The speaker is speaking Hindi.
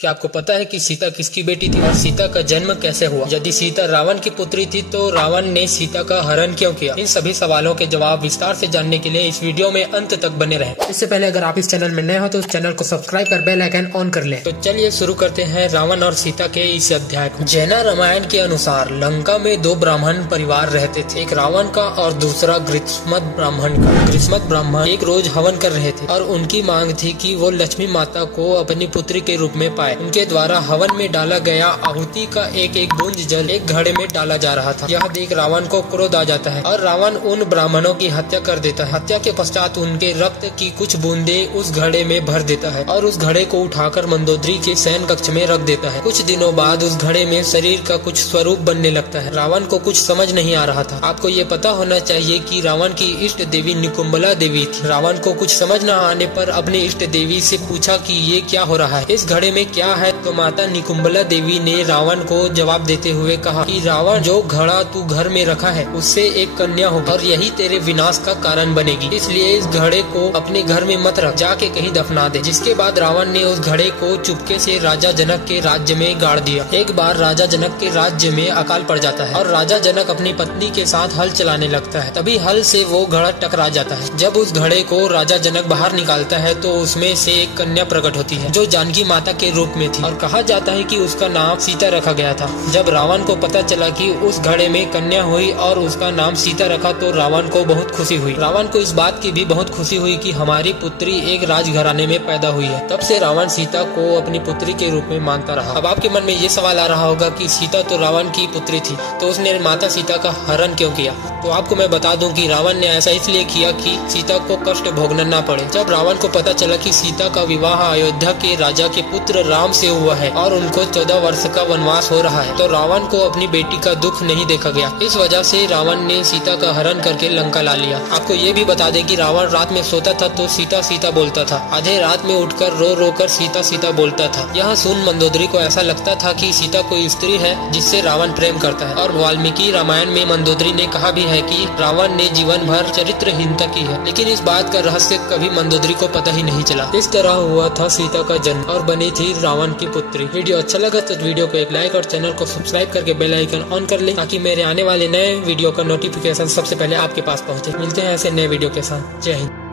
क्या आपको पता है कि सीता किसकी बेटी थी और सीता का जन्म कैसे हुआ? यदि सीता रावण की पुत्री थी तो रावण ने सीता का हरण क्यों किया? इन सभी सवालों के जवाब विस्तार से जानने के लिए इस वीडियो में अंत तक बने रहें। इससे पहले अगर आप इस चैनल में नए हो तो इस चैनल को सब्सक्राइब कर बेल आइकन ऑन कर लें। तो चलिए शुरू करते हैं रावण और सीता के इस अध्याय को। जैन रामायण के अनुसार लंका में दो ब्राह्मण परिवार रहते थे, एक रावण का और दूसरा गृत्समत ब्राह्मण का। गृत्समत ब्राह्मण एक रोज हवन कर रहे थे और उनकी मांग थी कि वो लक्ष्मी माता को अपनी पुत्री के रूप में पाए। उनके द्वारा हवन में डाला गया आहुति का एक एक बूंद जल एक घड़े में डाला जा रहा था। यह देख रावण को क्रोध आ जाता है और रावण उन ब्राह्मणों की हत्या कर देता है। हत्या के पश्चात उनके रक्त की कुछ बूंदे उस घड़े में भर देता है और उस घड़े को उठाकर मंदोदरी के शयन कक्ष में रख देता है। कुछ दिनों बाद उस घड़े में शरीर का कुछ स्वरूप बनने लगता है। रावण को कुछ समझ नहीं आ रहा था। आपको ये पता होना चाहिए कि रावण की इष्ट देवी निकुंभला देवी थी। रावण को कुछ समझ न आने पर अपनी इष्ट देवी से पूछा कि ये क्या हो रहा है, इस घड़े में क्या है? तो माता निकुंभला देवी ने रावण को जवाब देते हुए कहा कि रावण, जो घड़ा तू घर में रखा है उससे एक कन्या होगी और यही तेरे विनाश का कारण बनेगी, इसलिए इस घड़े को अपने घर में मत रख, जाके कहीं दफना दे। जिसके बाद रावण ने उस घड़े को चुपके से राजा जनक के राज्य में गाड़ दिया। एक बार राजा जनक के राज्य में अकाल पड़ जाता है और राजा जनक अपनी पत्नी के साथ हल चलाने लगता है। तभी हल से वो घड़ा टकरा जाता है। जब उस घड़े को राजा जनक बाहर निकालता है तो उसमें से एक कन्या प्रकट होती है जो जानकी माता के रूप में थी और कहा जाता है कि उसका नाम सीता रखा गया था। जब रावण को पता चला कि उस घड़े में कन्या हुई और उसका नाम सीता रखा तो रावण को बहुत खुशी हुई। रावण को इस बात की भी बहुत खुशी हुई कि हमारी पुत्री एक राजघराने में पैदा हुई है। तब से रावण सीता को अपनी पुत्री के रूप में मानता रहा। अब आपके मन में ये सवाल आ रहा होगा कि सीता तो रावण की पुत्री थी, तो उसने माता सीता का हरण क्यों किया? तो आपको मैं बता दूं कि रावण ने ऐसा इसलिए किया कि सीता को कष्ट भोगना न पड़े। जब रावण को पता चला कि सीता का विवाह अयोध्या के राजा के पुत्र राम से हुआ है और उनको 14 वर्ष का वनवास हो रहा है, तो रावण को अपनी बेटी का दुख नहीं देखा गया। इस वजह से रावण ने सीता का हरण करके लंका ला लिया। आपको ये भी बता दें कि रावण रात में सोता था तो सीता सीता बोलता था, आधे रात में उठकर रो रो कर सीता सीता बोलता था। यह सुन मंदोदरी को ऐसा लगता था कि सीता कोई स्त्री है जिससे रावण प्रेम करता है। और वाल्मीकि रामायण में मंदोदरी ने कहा भी है कि रावण ने जीवन भर चरित्रहीनता की है, लेकिन इस बात का रहस्य कभी मंदोदरी को पता ही नहीं चला। इस तरह हुआ था सीता का जन्म और बनी थी रावण की पुत्री। वीडियो अच्छा लगा तो वीडियो को एक लाइक और चैनल को सब्सक्राइब करके बेल आइकन ऑन कर ले ताकि मेरे आने वाले नए वीडियो का नोटिफिकेशन सबसे पहले आपके पास पहुंचे। मिलते हैं ऐसे नए वीडियो के साथ। जय हिंद।